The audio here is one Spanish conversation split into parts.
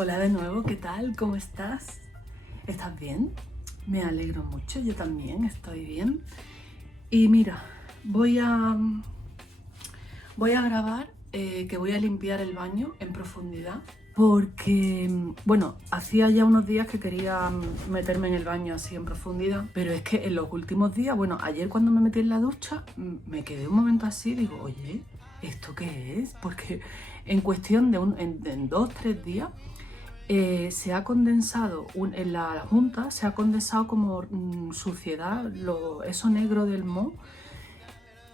Hola de nuevo, ¿qué tal? ¿Cómo estás? ¿Estás bien? Me alegro mucho, yo también estoy bien. Y mira, voy a grabar que voy a limpiar el baño en profundidad porque, bueno, hacía ya unos días que quería meterme en el baño así en profundidad, pero es que en los últimos días, bueno, ayer cuando me metí en la ducha, me quedé un momento así y digo, oye, ¿esto qué es? Porque en cuestión de en 2 o 3 días se ha condensado, en la junta se ha condensado como suciedad, eso negro del moho,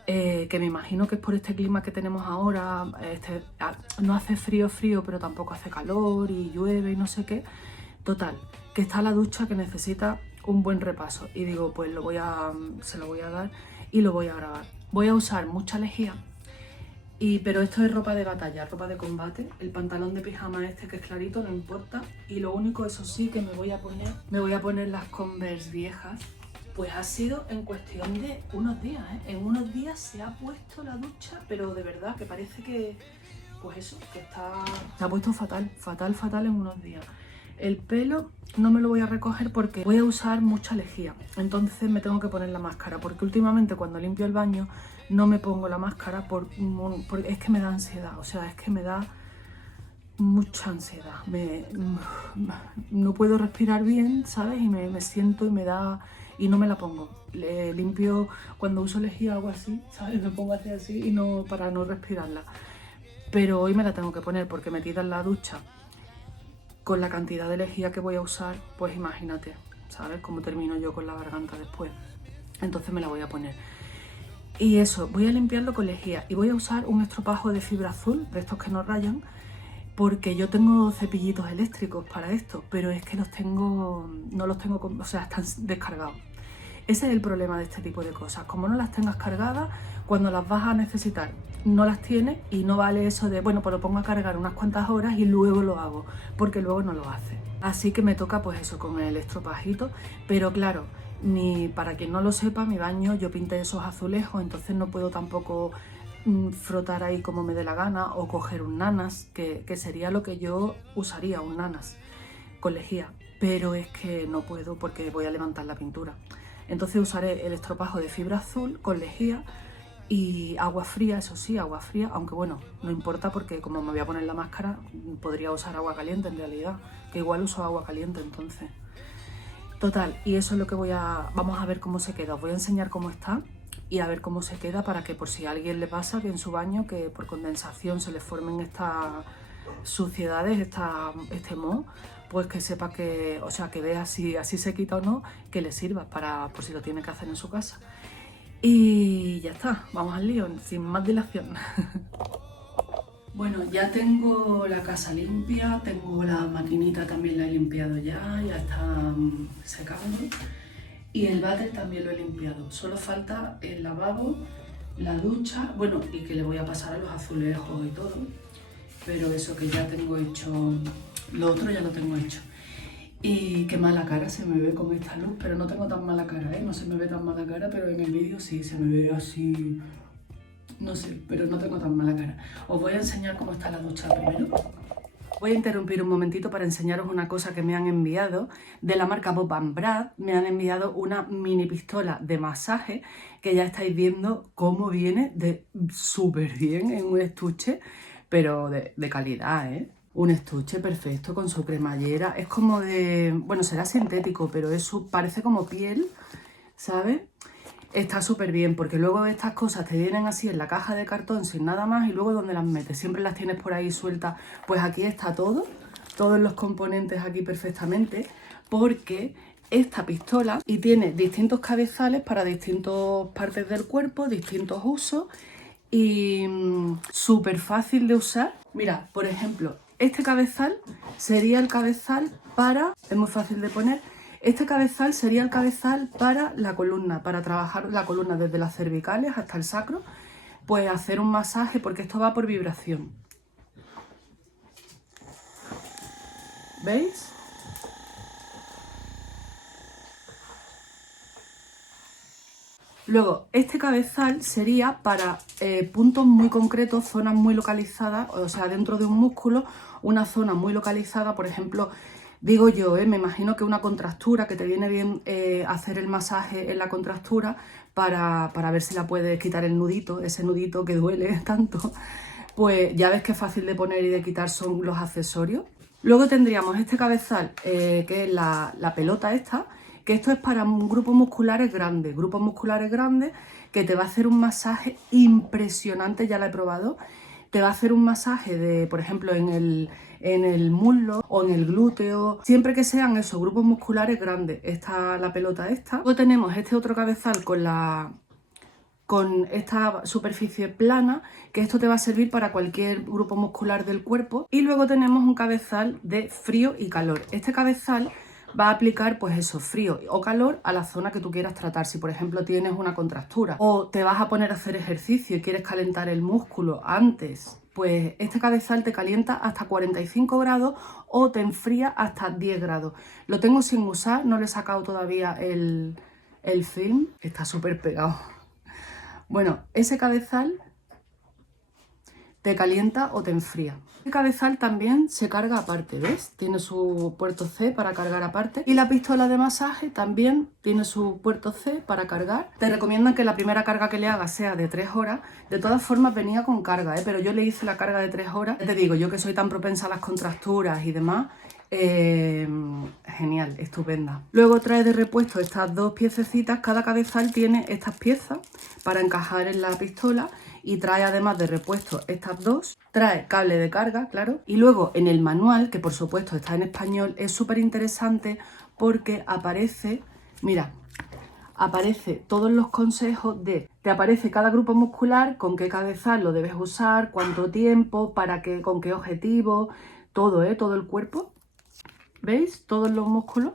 que me imagino que es por este clima que tenemos ahora, no hace frío frío, pero tampoco hace calor y llueve y no sé qué. Total, que está la ducha que necesita un buen repaso y digo, pues se lo voy a dar y lo voy a grabar. Voy a usar mucha lejía. Pero esto es ropa de batalla, ropa de combate. El pantalón de pijama este que es clarito, no importa. Y lo único, eso sí, que me voy a poner las Converse viejas. Pues ha sido en cuestión de unos días, ¿eh? En unos días se ha puesto la ducha, pero de verdad que parece que, pues eso, que se ha puesto fatal, fatal, fatal en unos días. El pelo no me lo voy a recoger porque voy a usar mucha lejía, entonces me tengo que poner la máscara, porque últimamente cuando limpio el baño no me pongo la máscara porque es que me da ansiedad, o sea, es que me da mucha ansiedad. No puedo respirar bien, ¿sabes? Y me siento y me da... y no me la pongo. Le limpio cuando uso lejía, algo así, ¿sabes? Me pongo así y no, para no respirarla. Pero hoy me la tengo que poner porque metida en la ducha con la cantidad de lejía que voy a usar, pues imagínate, ¿sabes? Cómo termino yo con la garganta después. Entonces me la voy a poner. Y eso, voy a limpiarlo con lejía y voy a usar un estropajo de fibra azul, de estos que no rayan, porque yo tengo cepillitos eléctricos para esto, pero es que no los tengo, o sea, están descargados. Ese es el problema de este tipo de cosas. Como no las tengas cargadas, cuando las vas a necesitar, no las tienes y no vale eso de, bueno, pues lo pongo a cargar unas cuantas horas y luego lo hago, porque luego no lo hace. Así que me toca pues eso con el estropajito, pero claro, para quien no lo sepa, mi baño yo pinté esos azulejos, entonces no puedo tampoco frotar ahí como me dé la gana o coger un nanas, que sería lo que yo usaría, un nanas con lejía, pero es que no puedo porque voy a levantar la pintura. Entonces usaré el estropajo de fibra azul con lejía y agua fría, eso sí, agua fría, aunque bueno, no importa porque como me voy a poner la máscara, podría usar agua caliente en realidad, que igual uso agua caliente entonces. Total, y eso es lo que vamos a ver cómo se queda, os voy a enseñar cómo está y a ver cómo se queda para que por si a alguien le pasa que en su baño, que por condensación se le formen estas suciedades, este moho, pues que sepa que, o sea, que vea si así se quita o no, que le sirva por si lo tiene que hacer en su casa. Y ya está, vamos al lío, sin más dilación. Bueno, ya tengo la casa limpia, tengo la maquinita también la he limpiado ya está secando. Y el váter también lo he limpiado. Solo falta el lavabo, la ducha, bueno, y que le voy a pasar a los azulejos y todo. Pero eso que ya tengo hecho, lo otro ya lo tengo hecho. Y qué mala cara se me ve con esta luz, pero no tengo tan mala cara, ¿eh? No se me ve tan mala cara, pero en el vídeo sí se me ve así, no sé, pero no tengo tan mala cara. Os voy a enseñar cómo está la ducha primero. Voy a interrumpir un momentito para enseñaros una cosa que me han enviado de la marca Bob & Brad. Me han enviado una mini pistola de masaje que ya estáis viendo cómo viene de súper bien en un estuche, pero de calidad, ¿eh? Un estuche perfecto con su cremallera. Es como de... bueno, será sintético, pero parece como piel, ¿sabes? Está súper bien porque luego estas cosas te vienen así en la caja de cartón sin nada más y luego ¿dónde las metes? Siempre las tienes por ahí sueltas. Pues aquí está todo, todos los componentes aquí perfectamente, porque esta pistola y tiene distintos cabezales para distintas partes del cuerpo, distintos usos y súper fácil de usar. Mira, por ejemplo, este cabezal sería el cabezal es muy fácil de poner, este cabezal sería el cabezal para la columna, para trabajar la columna desde las cervicales hasta el sacro, pues hacer un masaje, porque esto va por vibración. ¿Veis? Luego, este cabezal sería para puntos muy concretos, zonas muy localizadas, o sea, dentro de un músculo, una zona muy localizada, por ejemplo, digo yo, me imagino que una contractura, que te viene bien hacer el masaje en la contractura para ver si la puedes quitar el nudito, ese nudito que duele tanto, pues ya ves que fácil de poner y de quitar son los accesorios. Luego tendríamos este cabezal, que es la pelota esta, que esto es para grupos musculares grandes, que te va a hacer un masaje impresionante, ya lo he probado. Te va a hacer un masaje de, por ejemplo, en el muslo o en el glúteo, siempre que sean esos grupos musculares grandes. Esta la pelota esta. Luego tenemos este otro cabezal con esta superficie plana, que esto te va a servir para cualquier grupo muscular del cuerpo. Y luego tenemos un cabezal de frío y calor. Este cabezal va a aplicar, pues eso, frío o calor a la zona que tú quieras tratar. Si por ejemplo tienes una contractura o te vas a poner a hacer ejercicio y quieres calentar el músculo antes, pues este cabezal te calienta hasta 45 grados o te enfría hasta 10 grados. Lo tengo sin usar, no le he sacado todavía el film, está súper pegado. Bueno, ese cabezal te calienta o te enfría. El cabezal también se carga aparte, ¿ves? Tiene su puerto C para cargar aparte. Y la pistola de masaje también tiene su puerto C para cargar. Te recomiendan que la primera carga que le hagas sea de 3 horas. De todas formas venía con carga, pero yo le hice la carga de 3 horas. Ya te digo, yo que soy tan propensa a las contracturas y demás, genial, estupenda. Luego trae de repuesto estas dos piececitas. Cada cabezal tiene estas piezas para encajar en la pistola. Y trae además de repuesto estas dos, trae cable de carga, claro. Y luego en el manual, que por supuesto está en español, es súper interesante porque aparece, mira, aparece todos los consejos te aparece cada grupo muscular, con qué cabezal lo debes usar, cuánto tiempo, para qué, con qué objetivo, todo, todo el cuerpo. ¿Veis? Todos los músculos.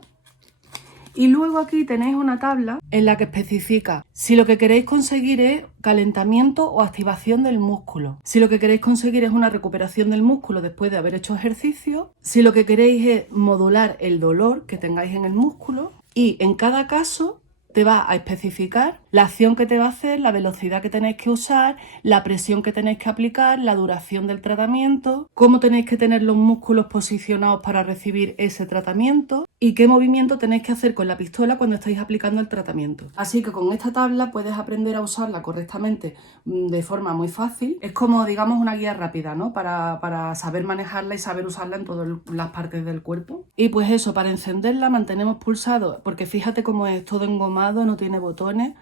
Y luego aquí tenéis una tabla en la que especifica si lo que queréis conseguir es calentamiento o activación del músculo, si lo que queréis conseguir es una recuperación del músculo después de haber hecho ejercicio, si lo que queréis es modular el dolor que tengáis en el músculo, y en cada caso te va a especificar la acción que te va a hacer, la velocidad que tenéis que usar, la presión que tenéis que aplicar, la duración del tratamiento, cómo tenéis que tener los músculos posicionados para recibir ese tratamiento y qué movimiento tenéis que hacer con la pistola cuando estáis aplicando el tratamiento. Así que con esta tabla puedes aprender a usarla correctamente de forma muy fácil. Es como, digamos, una guía rápida, ¿no? Para saber manejarla y saber usarla en todas las partes del cuerpo. Y pues eso, para encenderla mantenemos pulsado, porque fíjate cómo es todo engomado, no tiene botones.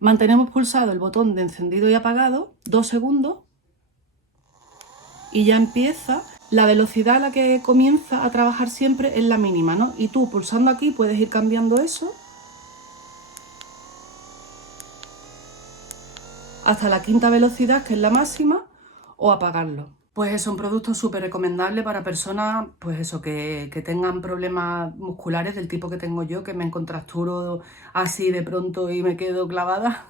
Mantenemos pulsado el botón de encendido y apagado 2 segundos y ya empieza. La velocidad a la que comienza a trabajar siempre es la mínima, ¿no? Y tú pulsando aquí puedes ir cambiando eso hasta la quinta velocidad, que es la máxima, o apagarlo. Pues es un producto súper recomendable para personas, pues eso, que tengan problemas musculares del tipo que tengo yo, que me contracturo así de pronto y me quedo clavada,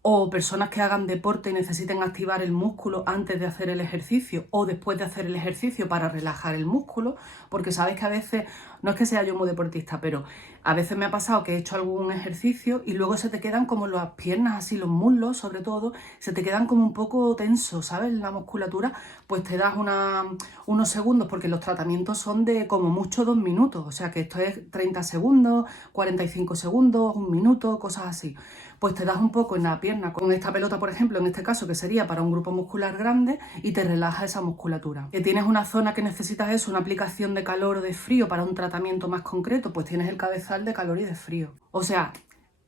o personas que hagan deporte y necesiten activar el músculo antes de hacer el ejercicio o después de hacer el ejercicio para relajar el músculo, porque sabéis que a veces, no es que sea yo muy deportista, pero a veces me ha pasado que he hecho algún ejercicio y luego se te quedan como las piernas, así los muslos sobre todo, se te quedan como un poco tensos, ¿sabes? La musculatura, pues te das unos segundos, porque los tratamientos son de como mucho 2 minutos, o sea que esto es 30 segundos, 45 segundos, 1 minuto, cosas así. Pues te das un poco en la pierna con esta pelota, por ejemplo, en este caso, que sería para un grupo muscular grande, y te relaja esa musculatura. Que tienes una zona que necesitas eso, una aplicación de calor o de frío para un tratamiento más concreto, pues tienes el cabezal de calor y de frío. O sea,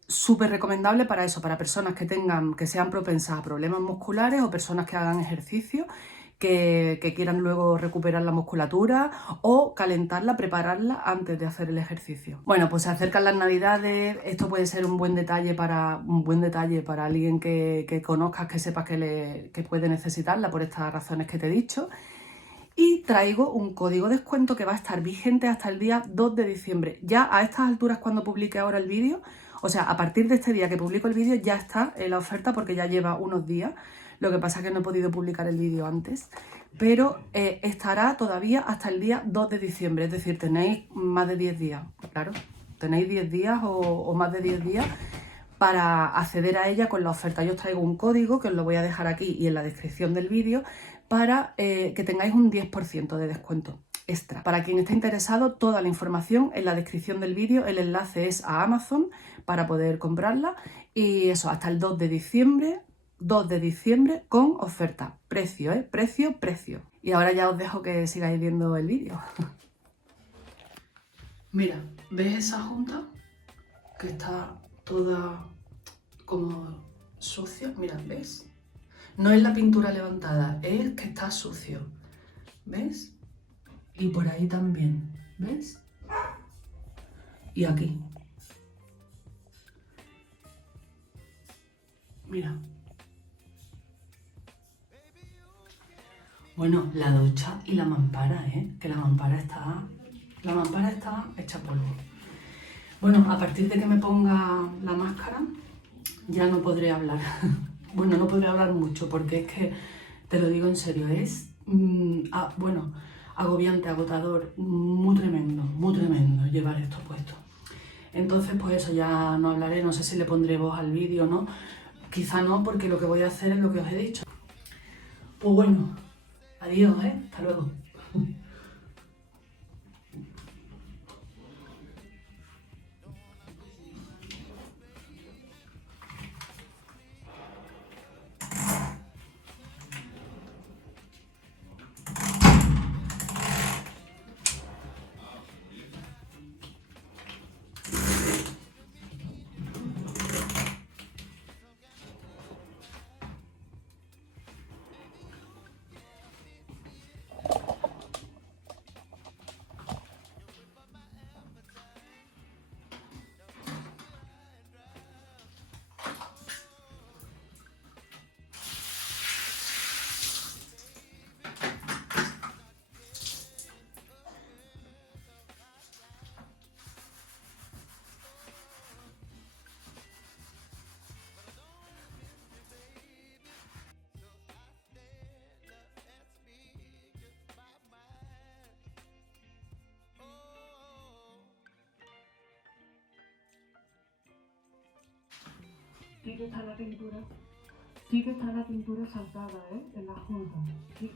súper recomendable para eso, para personas que sean propensas a problemas musculares o personas que hagan ejercicio, que quieran luego recuperar la musculatura o calentarla, prepararla antes de hacer el ejercicio. Bueno, pues se acercan las navidades, esto puede ser un buen detalle para alguien que conozcas, que sepas que puede necesitarla por estas razones que te he dicho. Y traigo un código de descuento que va a estar vigente hasta el día 2 de diciembre. Ya a estas alturas, cuando publique ahora el vídeo, o sea, a partir de este día que publico el vídeo, ya está en la oferta porque ya lleva unos días. Lo que pasa es que no he podido publicar el vídeo antes, pero estará todavía hasta el día 2 de diciembre, es decir, tenéis más de 10 días, claro, tenéis 10 días o más de 10 días para acceder a ella con la oferta. Yo os traigo un código que os lo voy a dejar aquí y en la descripción del vídeo para que tengáis un 10% de descuento extra. Para quien esté interesado, toda la información en la descripción del vídeo, el enlace es a Amazon para poder comprarla y eso hasta el 2 de diciembre. 2 de diciembre con oferta. Precio, precio. Y ahora ya os dejo que sigáis viendo el vídeo. Mira, ¿ves esa junta? Que está toda como sucia. Mira, ¿ves? No es la pintura levantada, es que está sucio. ¿Ves? Y por ahí también. ¿Ves? Y aquí. Mira. Bueno, la ducha y la mampara, que la mampara está hecha polvo. Bueno, a partir de que me ponga la máscara ya no podré hablar. Bueno, no podré hablar mucho porque es que, te lo digo en serio, es, bueno, agobiante, agotador, muy tremendo llevar esto puesto. Entonces, pues eso, ya no hablaré, no sé si le pondré voz al vídeo o no. Quizá no, porque lo que voy a hacer es lo que os he dicho. Pues bueno, adiós, hasta luego. Sí que está la pintura saltada, en la junta. Sí.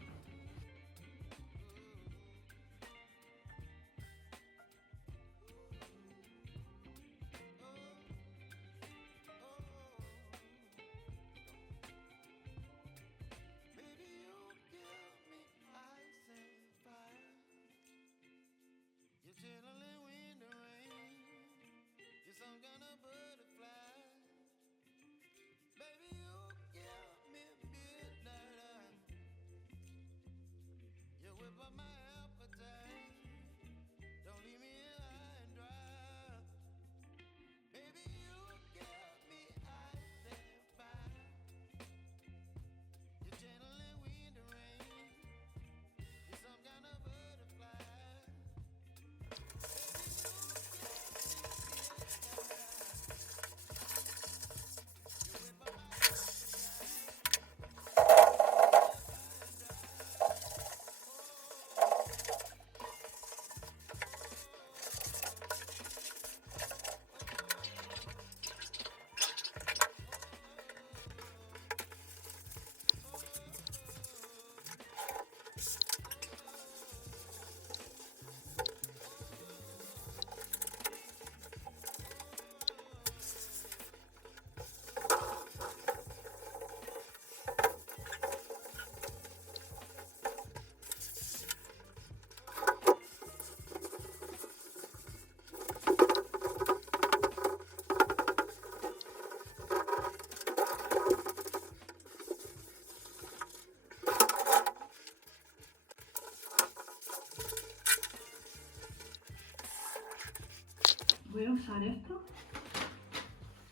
Voy a usar esto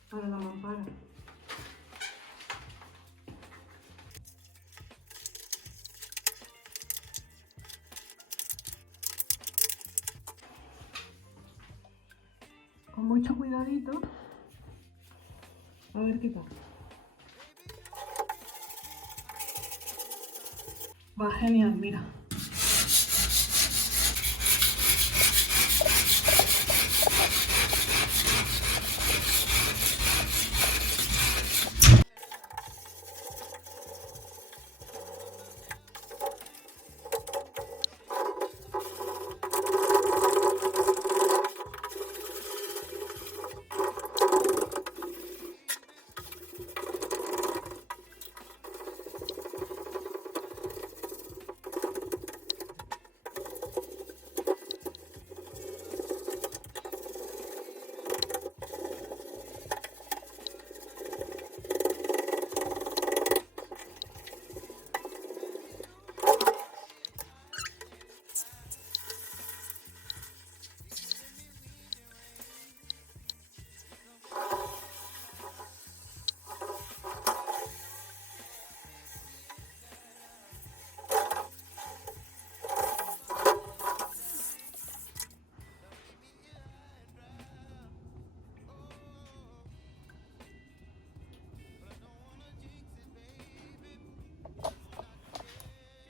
para la mampara. Con mucho cuidadito. A ver qué tal. Va genial, mira.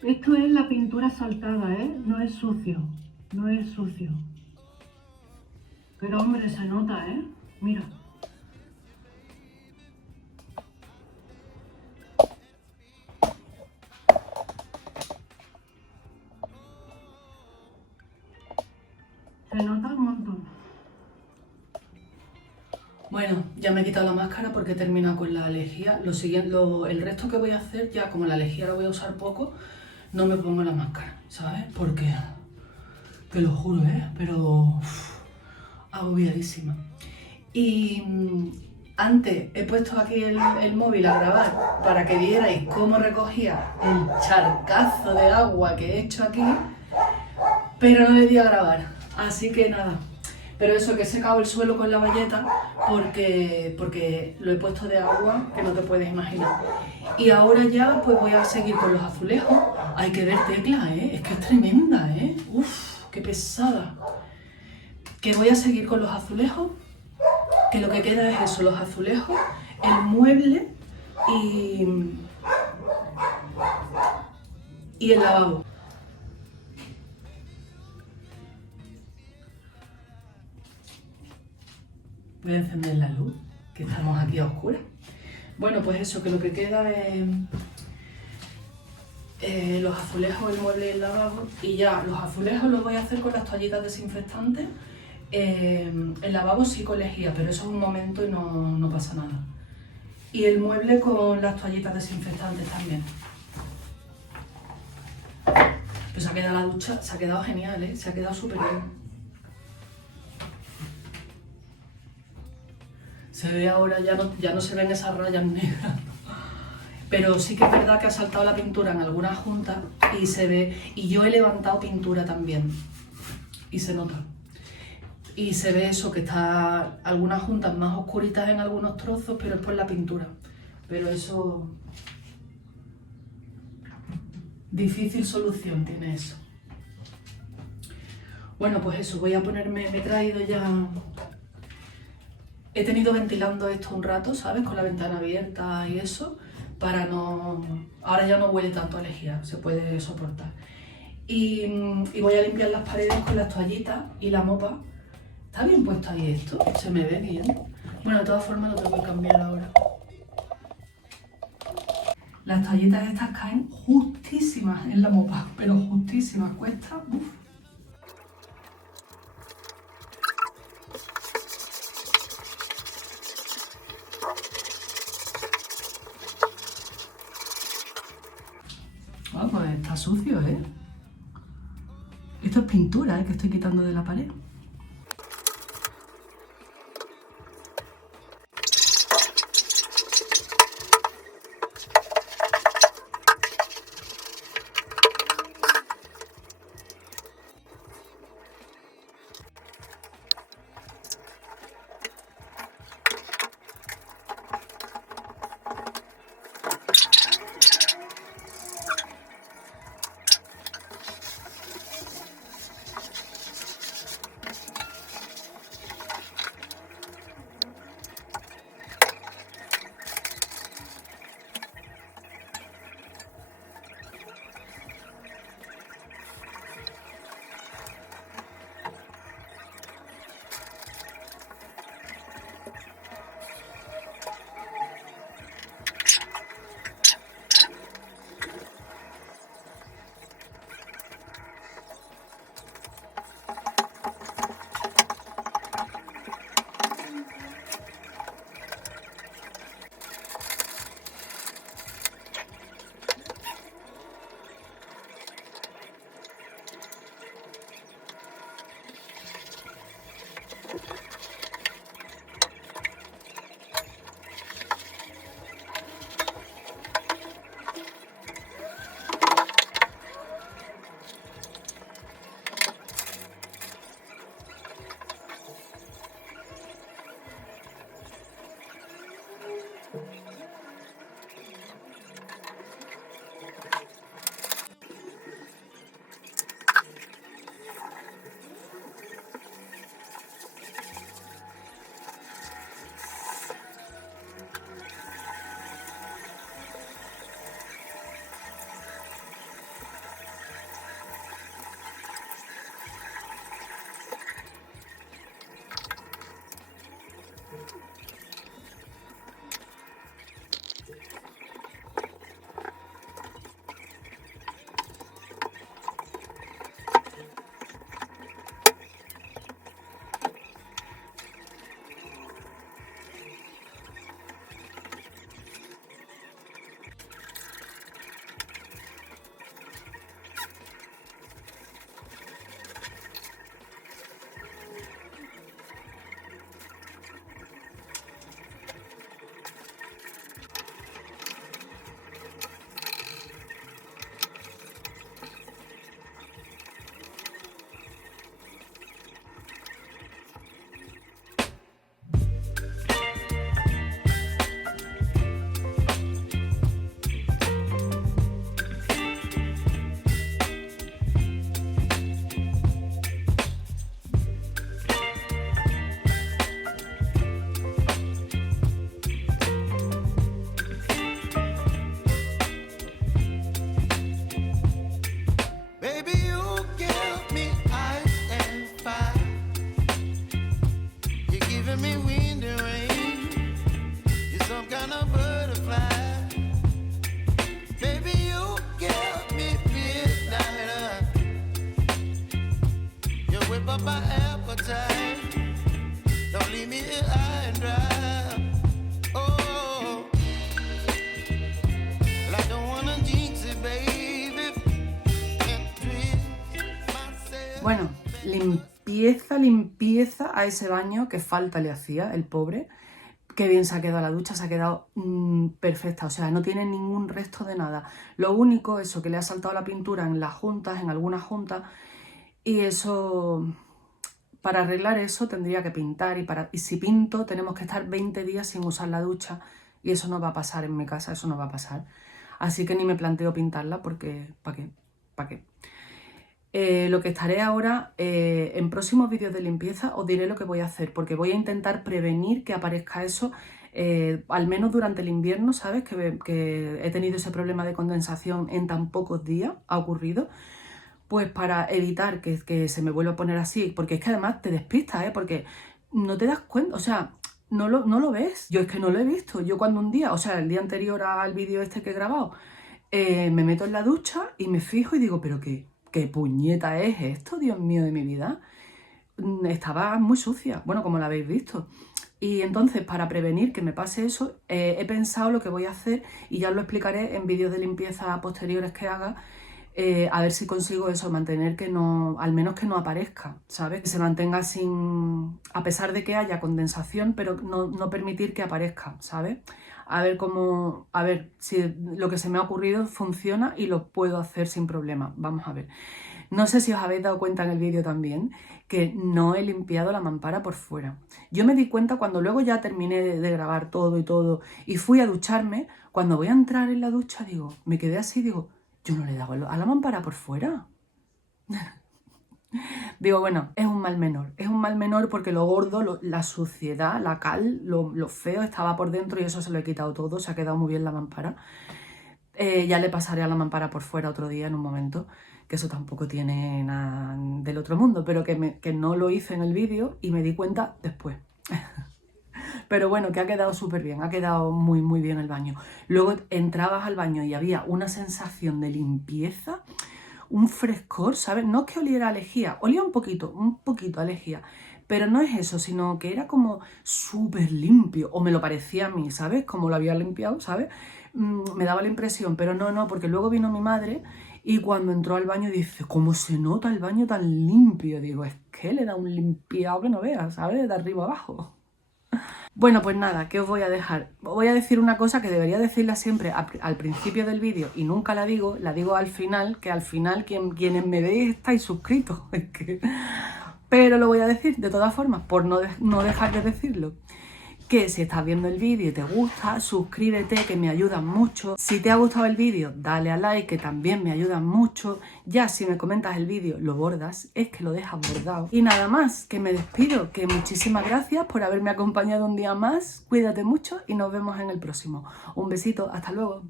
Esto es la pintura saltada, ¿eh? No es sucio, no es sucio. Pero hombre, se nota, ¿eh? Mira. Se nota un montón. Bueno, ya me he quitado la máscara porque he terminado con la lejía. El resto que voy a hacer, ya como la lejía la voy a usar poco, no me pongo la máscara, ¿sabes? Porque, te lo juro, pero agobiadísima. Y antes he puesto aquí el móvil a grabar para que vierais cómo recogía el charcazo de agua que he hecho aquí, pero no le di a grabar, así que nada. Pero eso, que he secado el suelo con la bayeta porque lo he puesto de agua que no te puedes imaginar. Y ahora ya pues voy a seguir con los azulejos. Hay que ver Tecla, es que es tremenda, uf, qué pesada. Que voy a seguir con los azulejos, que lo que queda es eso, los azulejos, el mueble y el lavabo. Voy a encender la luz, que estamos aquí a oscuras. Bueno, pues eso, que lo que queda es los azulejos, el mueble y el lavabo. Y ya, los azulejos los voy a hacer con las toallitas desinfectantes. El lavabo sí con lejía, pero eso es un momento y no pasa nada. Y el mueble con las toallitas desinfectantes también. Pues se ha quedado la ducha, se ha quedado genial, se ha quedado súper bien. Se ve ahora, ya no se ven esas rayas negras. Pero sí que es verdad que ha saltado la pintura en algunas juntas y se ve. Y yo he levantado pintura también. Y se nota. Y se ve eso, que está algunas juntas más oscuritas en algunos trozos, pero es por la pintura. Pero eso... difícil solución tiene eso. Bueno, pues eso, voy a ponerme... Me he traído ya... He tenido ventilando esto un rato, ¿sabes? Con la ventana abierta y eso, para no... Ahora ya no huele tanto a lejía, se puede soportar. Y voy a limpiar las paredes con las toallitas y la mopa. ¿Está bien puesto ahí esto? ¿Se me ve bien? Bueno, de todas formas lo tengo que cambiar ahora. Las toallitas estas caen justísimas en la mopa, pero justísimas, cuesta... Uf. Ah, pues está sucio, Esto es pintura, que estoy quitando de la pared. up my appetite. Don't leave me here high and dry. Oh, well, I don't wanna jinx it, baby. And twist myself. Bueno, limpieza a ese baño que falta le hacía, el pobre. Qué bien se ha quedado la ducha, se ha quedado perfecta, o sea, no tiene ningún resto de nada. Lo único, eso, que le ha saltado la pintura en las juntas, en algunas juntas, y eso, para arreglar eso tendría que pintar, y si pinto tenemos que estar 20 días sin usar la ducha, y eso no va a pasar en mi casa, eso no va a pasar. Así que ni me planteo pintarla porque, ¿para qué? ¿Para qué? Lo que estaré ahora, en próximos vídeos de limpieza os diré lo que voy a hacer, porque voy a intentar prevenir que aparezca eso, al menos durante el invierno, ¿sabes? Que he tenido ese problema de condensación en tan pocos días, ha ocurrido, pues para evitar que se me vuelva a poner así, porque es que además te despistas, porque no te das cuenta, o sea, no lo ves. Yo es que no lo he visto. Yo cuando un día, o sea, el día anterior al vídeo este que he grabado, me meto en la ducha y me fijo y digo, pero ¿qué puñeta es esto, Dios mío de mi vida? Estaba muy sucia, bueno, como la habéis visto. Y entonces, para prevenir que me pase eso, he pensado lo que voy a hacer y ya os lo explicaré en vídeos de limpieza posteriores que haga, a ver si consigo eso, mantener que no, al menos que no aparezca, ¿sabes? Que se mantenga sin, a pesar de que haya condensación, pero no permitir que aparezca, ¿sabes? A ver si lo que se me ha ocurrido funciona y lo puedo hacer sin problema. Vamos a ver. No sé si os habéis dado cuenta en el vídeo también que no he limpiado la mampara por fuera. Yo me di cuenta cuando luego ya terminé de grabar todo y fui a ducharme, cuando voy a entrar en la ducha, digo, me quedé así, digo, yo no le he dado a la mampara por fuera. Digo, bueno, es un mal menor porque lo gordo, la suciedad, la cal, lo feo estaba por dentro y eso se lo he quitado todo, se ha quedado muy bien la mampara. Ya le pasaré a la mampara por fuera otro día en un momento, que eso tampoco tiene nada del otro mundo, pero que no lo hice en el vídeo y me di cuenta después. Pero bueno, que ha quedado súper bien, ha quedado muy muy bien el baño. Luego entrabas al baño y había una sensación de limpieza, un frescor, ¿sabes? No es que oliera a lejía, olía un poquito a lejía, pero no es eso, sino que era como súper limpio, o me lo parecía a mí, ¿sabes? Como lo había limpiado, ¿sabes? Me daba la impresión, pero no, porque luego vino mi madre y cuando entró al baño dice, ¿cómo se nota el baño tan limpio? Digo, es que le da un limpiado que no veas, ¿sabes? De arriba abajo. Bueno, pues nada, ¿qué os voy a dejar? Os voy a decir una cosa que debería decirla siempre al principio del vídeo y nunca la digo al final, que al final quienes me veis estáis suscritos. Pero lo voy a decir de todas formas, por no dejar de decirlo. Que si estás viendo el vídeo y te gusta, suscríbete, que me ayudan mucho. Si te ha gustado el vídeo, dale a like, que también me ayudan mucho. Ya si me comentas el vídeo, lo bordas, es que lo dejas bordado. Y nada más, que me despido, que muchísimas gracias por haberme acompañado un día más. Cuídate mucho y nos vemos en el próximo. Un besito, hasta luego.